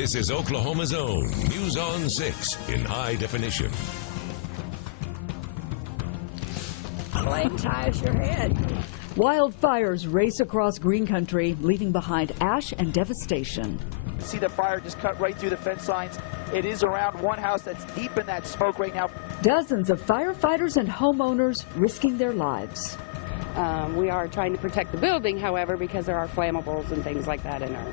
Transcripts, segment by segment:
This is Oklahoma's own News on 6 in high definition. Flame ties your head. Wildfires race across green country, leaving behind ash and devastation. See the fire just cut right through the fence lines. It is around one house that's deep in that smoke right now. Dozens of firefighters and homeowners risking their lives. We are trying to protect the building, however, because there are flammables and things like that in our...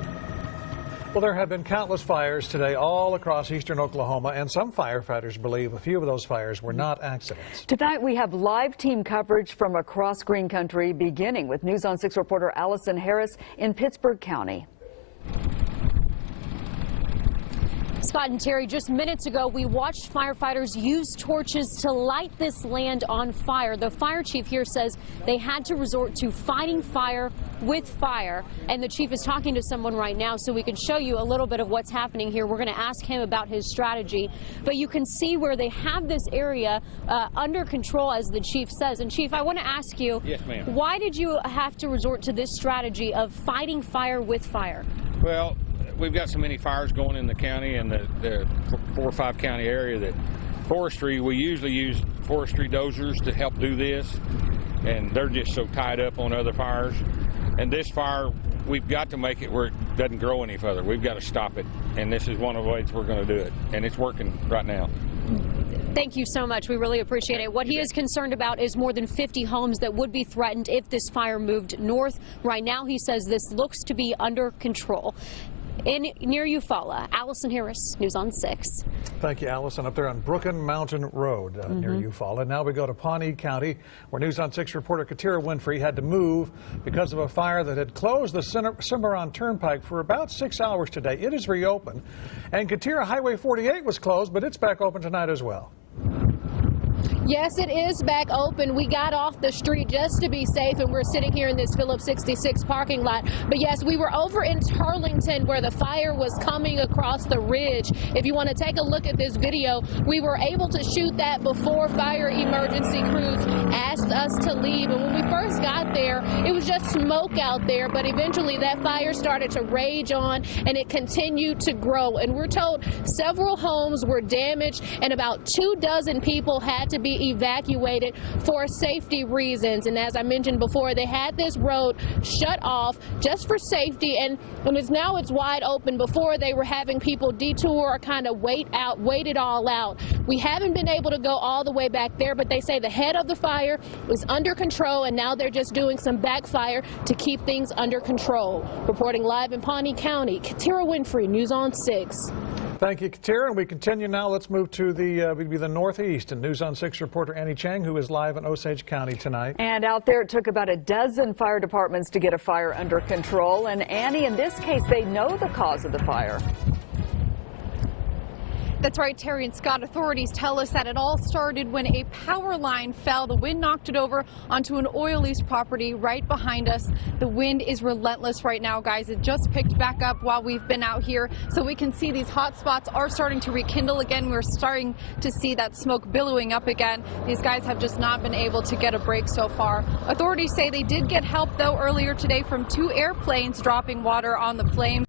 Well, there have been countless fires today all across eastern Oklahoma, and some firefighters believe a few of those fires were not accidents. Tonight we have live team coverage from across green country, beginning with News on 6 reporter Allison Harris in Pittsburgh County. Scott and Terry, just minutes ago, we watched firefighters use torches to light this land on fire. The fire chief here says they had to resort to fighting fire with fire, and the chief is talking to someone right now so we can show you a little bit of what's happening here. We're going to ask him about his strategy, but you can see where they have this area under control, as the chief says. And Chief, I want to ask you, yes, ma'am, why did you have to resort to this strategy of fighting fire with fire? Well, we've got so many fires going in the county and the 4 or 5 county area that forestry, we usually use forestry dozers to help do this, and they're just so tied up on other fires. And this fire, we've got to make it where it doesn't grow any further. We've got to stop it, and this is one of the ways we're going to do it, and it's working right now. Thank you so much. We really appreciate it. What he is concerned about is more than 50 homes that would be threatened if this fire moved north. Right now, he says this looks to be under control. Near Eufaula, Allison Harris, News on 6. Thank you, Allison. Up there on Brooken Mountain Road near Eufaula. Now we go to Pawnee County, where News on 6 reporter Katira Winfrey had to move because of a fire that had closed the Cimarron Turnpike for about 6 hours today. It is reopened, and Katira, Highway 48 was closed, but it's back open tonight as well. Yes, it is back open. We got off the street just to be safe, and we're sitting here in this Phillips 66 parking lot. But yes, we were over in Turlington where the fire was coming across the ridge. If you want to take a look at this video, we were able to shoot that before fire emergency crews asked us to leave. And when we first got there, it was just smoke out there, but eventually that fire started to rage on and it continued to grow. And we're told several homes were damaged and about 24 people had to be evacuated for safety reasons. And as I mentioned before, they had this road shut off just for safety, and now it's wide open. Before, they were having people detour or kind of wait it all out. We haven't been able to go all the way back there, but they say the head of the fire was under control, and now they're just doing some backfire to keep things under control. Reporting live in Pawnee County, Katira Winfrey, News on 6. Thank you, Katira. And we continue now. Let's move to the Northeast, and News on 6 reporter Annie Chang, who is live in Osage County tonight. And out there, it took about a dozen fire departments to get a fire under control. And Annie, in this case, they know the cause of the fire. That's right, Terry and Scott. Authorities tell us that it all started when a power line fell. The wind knocked it over onto an oil lease property right behind us. The wind is relentless right now, guys. It just picked back up while we've been out here, so we can see these hot spots are starting to rekindle again. We're starting to see that smoke billowing up again. These guys have just not been able to get a break so far. Authorities say they did get help, though, earlier today from 2 airplanes dropping water on the flames.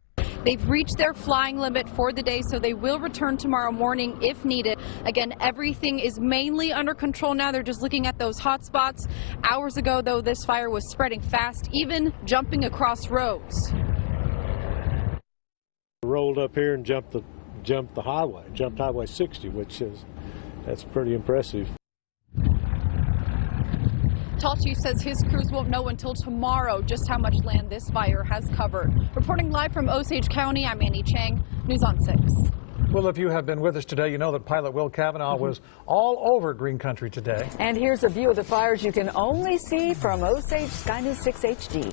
They've reached their flying limit for the day, so they will return tomorrow morning if needed. Again, everything is mainly under control now. They're just looking at those hot spots. Hours ago, though, this fire was spreading fast, even jumping across roads. Rolled up here and jumped Highway 60, that's pretty impressive. Tall Chief says his crews won't know until tomorrow just how much land this fire has covered. Reporting live from Osage County, I'm Annie Chang, News on 6. Well, if you have been with us today, you know that Pilot Will Cavanaugh was all over green country today. And here's a view of the fires you can only see from Osage Sky News 6 HD.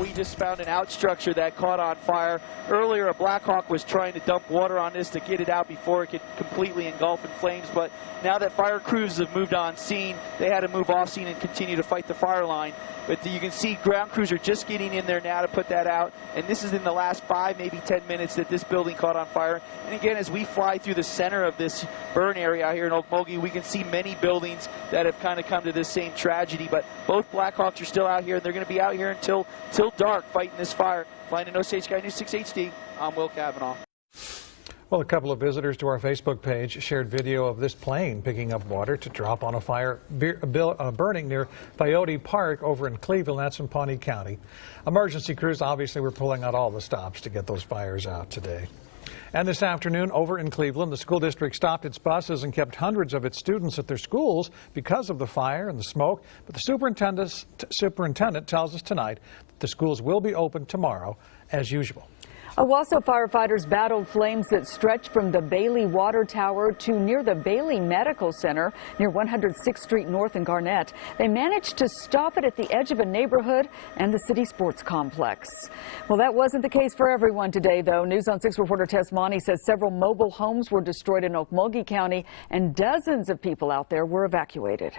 We just found an out structure that caught on fire. Earlier, a Black Hawk was trying to dump water on this to get it out before it could completely engulf in flames. But now that fire crews have moved on scene, they had to move off scene and continue to fight the fire line. But you can see ground crews are just getting in there now to put that out. And this is in the last 5, maybe 10 minutes that this building caught on fire. And again, as we fly through the center of this burn area out here in Okmulgee, we can see many buildings that have kind of come to this same tragedy. But both Black Hawks are still out here, and they're going to be out here until dark fighting this fire. Flying in Osage Sky News 6 HD, I'm Will Cavanaugh. Well, a couple of visitors to our Facebook page shared video of this plane picking up water to drop on a fire burning near Coyote Park over in Cleveland. That's in Pawnee County. Emergency crews obviously were pulling out all the stops to get those fires out today. And this afternoon over in Cleveland, the school district stopped its buses and kept hundreds of its students at their schools because of the fire and the smoke. But the superintendent tells us tonight that the schools will be open tomorrow as usual. Owasso firefighters battled flames that stretched from the Bailey Water Tower to near the Bailey Medical Center near 106th Street North in Garnett. They managed to stop it at the edge of a neighborhood and the city sports complex. Well, that wasn't the case for everyone today, though. News on 6 reporter Tess Monty says several mobile homes were destroyed in Okmulgee County and dozens of people out there were evacuated.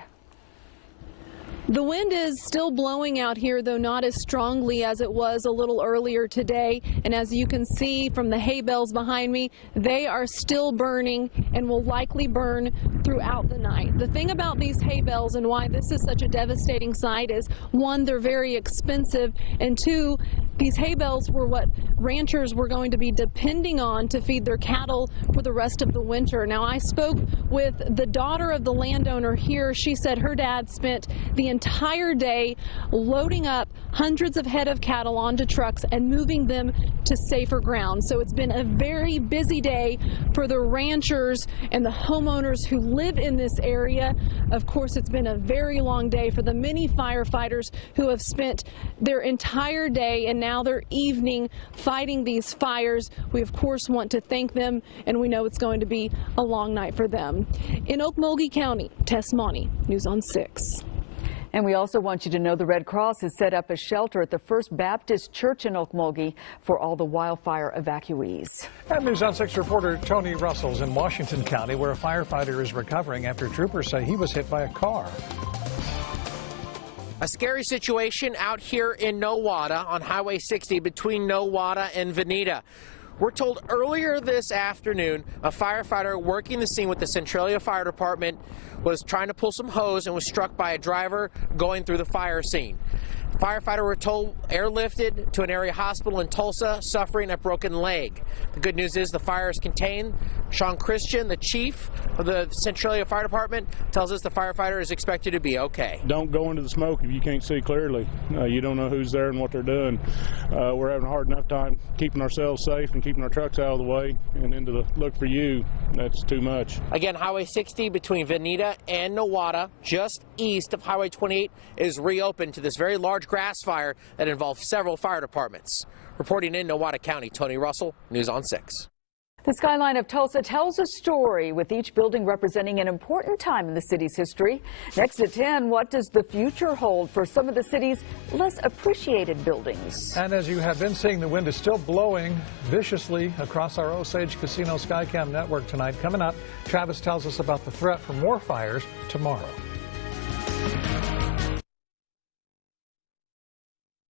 The wind is still blowing out here, though not as strongly as it was a little earlier today. And as you can see from the hay bales behind me, they are still burning and will likely burn throughout the night. The thing about these hay bales and why this is such a devastating sight is, one, they're very expensive, and two, these hay bales were what ranchers were going to be depending on to feed their cattle for the rest of the winter. Now, I spoke with the daughter of the landowner here. She said her dad spent the entire day loading up hundreds of head of cattle onto trucks and moving them to safer ground. So it's been a very busy day for the ranchers and the homeowners who live in this area. Of course, it's been a very long day for the many firefighters who have spent their entire day and now their evening fighting these fires. We, of course, want to thank them, and we know it's going to be a long night for them. In Okmulgee County, Tess Monty, News on 6. And we also want you to know the Red Cross has set up a shelter at the First Baptist Church in Okmulgee for all the wildfire evacuees. And News on 6 reporter Tony Russell's in Washington County, where a firefighter is recovering after troopers say he was hit by a car. A scary situation out here in Nowata on Highway 60 between Nowata and Veneta. We're told earlier this afternoon a firefighter working the scene with the Centralia Fire Department was trying to pull some hose and was struck by a driver going through the fire scene. Firefighter, we're told, airlifted to an area hospital in Tulsa, suffering a broken leg. The good news is the fire is contained. Sean Christian, the chief of the Centralia Fire Department, tells us the firefighter is expected to be okay. Don't go into the smoke if you can't see clearly. You don't know who's there and what they're doing. We're having a hard enough time keeping ourselves safe and keeping our trucks out of the way, and into the look for you, that's too much. Again, Highway 60 between Veneta and Nowata, just east of Highway 28, is reopened to this very large grass fire that involved several fire departments. Reporting in Nowata County, Tony Russell, News on 6. The skyline of Tulsa tells a story, with each building representing an important time in the city's history. Next at 10, what does the future hold for some of the city's less appreciated buildings? And as you have been seeing, the wind is still blowing viciously across our Osage Casino Skycam network tonight. Coming up, Travis tells us about the threat for more fires tomorrow.